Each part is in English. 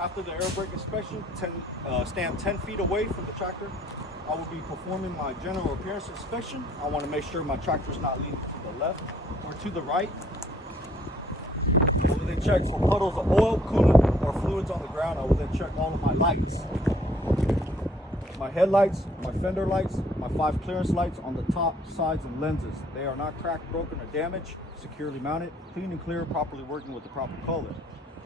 After the air brake inspection, stand 10 feet away from the tractor. I will be performing my general appearance inspection. I want to make sure my tractor is not leaning to the left or to the right. I will then check for puddles of oil, coolant, or fluids on the ground. I will then check all of my lights. My headlights, my fender lights, my 5 clearance lights on the top, sides, and lenses. They are not cracked, broken, or damaged, securely mounted, clean and clear, properly working with the proper color.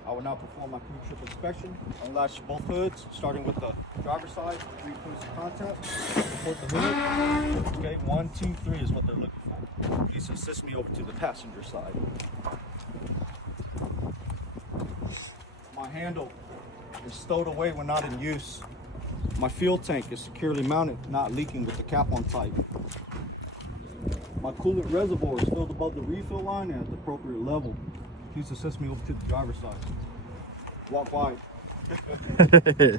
I will now perform my pre-trip inspection. Unlatch both hoods, starting with the driver's side, 3 points of contact. Support the hood. Okay, 1, 2, 3 is what they're looking for. Please assist me over to the passenger side. My handle is stowed away when not in use. My fuel tank is securely mounted, not leaking with the cap on tight. My coolant reservoir is filled above the refill line and at the appropriate level. Please assist me over to the driver's side. Walk wide. Okay.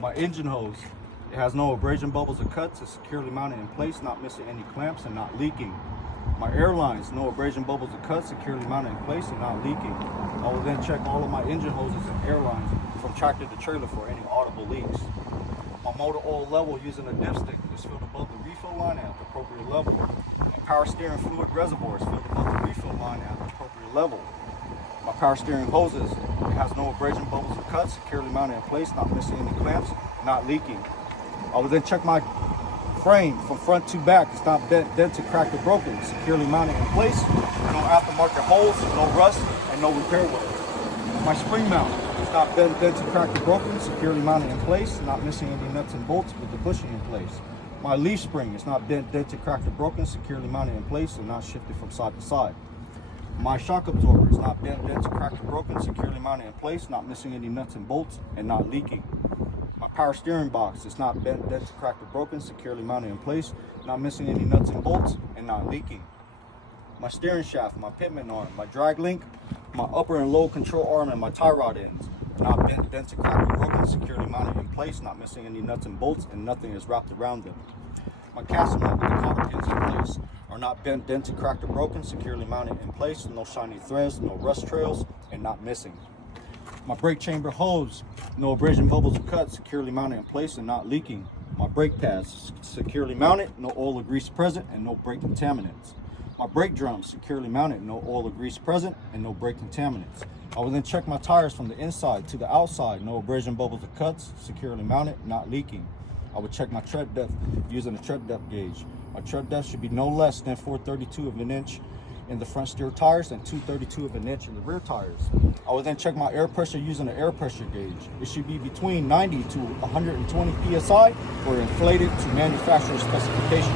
My engine hose. It has no abrasion, bubbles, or cuts. It's securely mounted in place, not missing any clamps and not leaking. My air lines, no abrasion, bubbles, or cuts, securely mounted in place and not leaking. I will then check all of my engine hoses and air lines from tractor to trailer for any audible leaks. My motor oil level using a dipstick is filled above the refill line at the appropriate level. My power steering fluid reservoir is filled above the refill line at the appropriate level. My power steering hoses, it has no abrasion, bubbles, or cuts, securely mounted in place, not missing any clamps, not leaking. I will then check my frame from front to back. It's not bent, dented, cracked, or broken. Securely mounted in place. No aftermarket holes, no rust, and no repair work. My spring mount is not bent, dented, cracked, or broken. Securely mounted in place. Not missing any nuts and bolts with the bushing in place. My leaf spring is not bent, dented, cracked, or broken. Securely mounted in place and not shifted from side to side. My shock absorber is not bent, dented, cracked, or broken. Securely mounted in place. Not missing any nuts and bolts and not leaking. My power steering box is not bent, dented, cracked, or broken, securely mounted in place, not missing any nuts and bolts, and not leaking. My steering shaft, my pitman arm, my drag link, my upper and lower control arm, and my tie rod ends are not bent, dented, cracked, or broken, securely mounted in place, not missing any nuts and bolts, and nothing is wrapped around them. My castle nut with the cotter pins in place are not bent, dented, cracked, or broken, securely mounted in place, no shiny threads, no rust trails, and not missing. My brake chamber hose, no abrasion, bubbles, or cuts, securely mounted in place and not leaking. My brake pads, securely mounted, no oil or grease present, and no brake contaminants. My brake drums, securely mounted, no oil or grease present, and no brake contaminants. I will then check my tires from the inside to the outside, no abrasion, bubbles, or cuts, securely mounted, not leaking. I will check my tread depth using a tread depth gauge. My tread depth should be no less than 4/32 of an inch in the front steer tires and 2/32 of an inch in the rear tires. I will then check my air pressure using an air pressure gauge. It should be between 90 to 120 psi or inflated to manufacturer specification.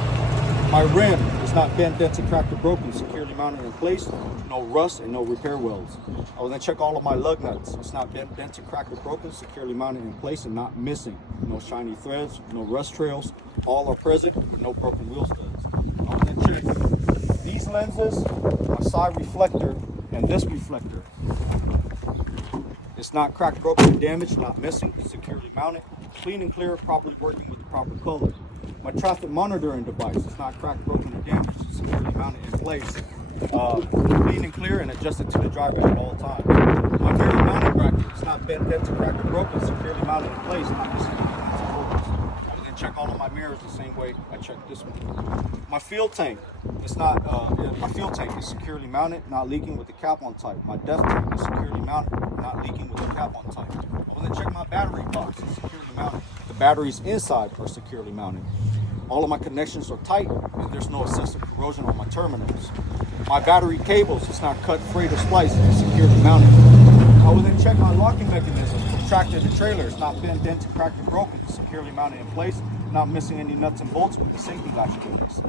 My rim is not bent, dented, cracked, or broken, securely mounted in place, no rust and no repair welds. I will then check all of my lug nuts. It's not bent, dented, cracked, or broken, securely mounted in place and not missing. No shiny threads, no rust trails. All are present with no broken wheel studs. I will then check these lenses, my side reflector, and this reflector. It's not cracked, broken, or damaged, not missing, securely mounted, clean and clear, properly working with the proper color. My traffic monitoring device is not cracked, broken, or damaged, securely mounted in place, clean and clear, and adjusted to the driver at all times. My mirror mounting bracket is not bent, dented, cracked, or broken, securely mounted in place, not missing any nuts or bolts. I will then check all of my mirrors the same way I checked this one. My fuel tank. My fuel tank is securely mounted, not leaking with the cap on tight. My def tank is securely mounted, not leaking with the cap on tight. I will then check my battery box. It's securely mounted. The batteries inside are securely mounted. All of my connections are tight, and there's no excessive corrosion on my terminals. My battery cables, it's not cut, frayed, or spliced. It's securely mounted. I will then check my locking mechanism from tractor to trailer. It's not bent, dented, cracked, or broken. It's securely mounted in place, not missing any nuts and bolts with the safety latch in place.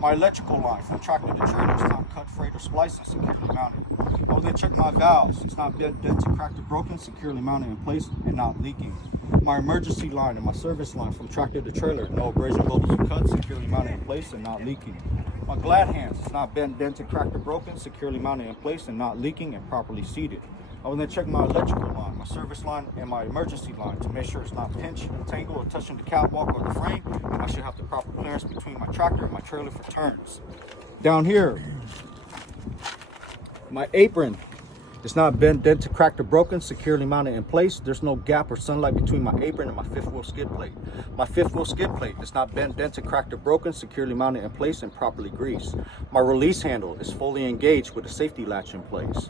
My electrical line from tractor to trailer is not cut, frayed, or spliced, and securely mounted. I will then check my valves. It's not bent, dented, cracked, or broken, securely mounted in place and not leaking. My emergency line and my service line from tractor to trailer, no abrasion, bubbles, or cuts, securely mounted in place and not leaking. My glad hands, it's not bent, dented, cracked, or broken, securely mounted in place and not leaking and properly seated. I will then check my electrical line, my service line, and my emergency line to make sure it's not pinched, tangled, or touching the catwalk or the frame, and I should have the proper clearance between my tractor and my trailer for turns. Down here, my apron It's not bent, dented, cracked, or broken, securely mounted in place. There's no gap or sunlight between my apron and my fifth wheel skid plate. My fifth wheel skid plate is not bent, dented, cracked, or broken, securely mounted in place and properly greased. My release handle is fully engaged with a safety latch in place.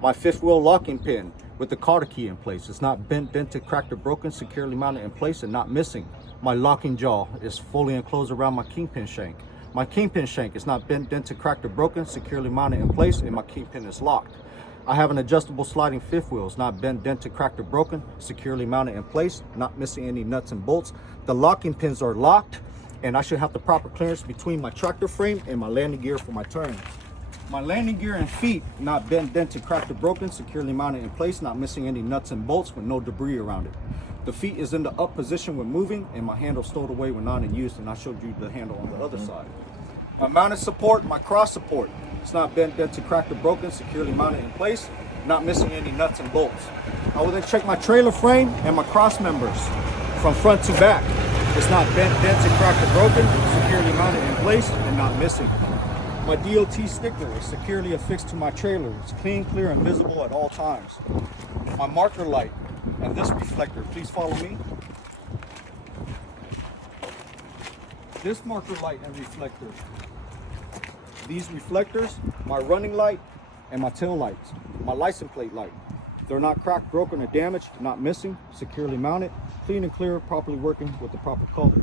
My fifth wheel locking pin with the cotter key in place. It's not bent, dented, cracked, or broken, securely mounted in place and not missing. My locking jaw is fully enclosed around my kingpin shank. My kingpin shank is not bent, dented, cracked, or broken, securely mounted in place, and my kingpin is locked. I have an adjustable sliding fifth wheel. It's not bent, dented, cracked, or broken, securely mounted in place, not missing any nuts and bolts. The locking pins are locked, and I should have the proper clearance between my tractor frame and my landing gear for my turn. My landing gear and feet, not bent, dented, cracked, or broken, securely mounted in place, not missing any nuts and bolts with no debris around it. The feet is in the up position when moving, and my handle stowed away when not in use, and I showed you the handle on the other side. My mounted support, my cross support, it's not bent, dented, cracked, or broken, securely mounted in place, not missing any nuts and bolts. I will then check my trailer frame and my cross members from front to back. It's not bent, dented, cracked, or broken, securely mounted in place and not missing. My DOT sticker is securely affixed to my trailer. It's clean, clear, and visible at all times. My marker light and this reflector, please follow me. This marker light and reflector. These reflectors, my running light and my tail lights, my license plate light. They're not cracked, broken, or damaged, not missing, securely mounted, clean and clear, properly working with the proper color.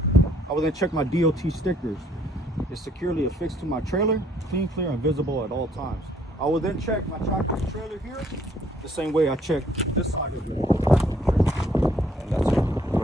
I will then check my DOT stickers. It's securely affixed to my trailer, clean, clear, and visible at all times. I will then check my tractor and trailer here the same way I check this side of it.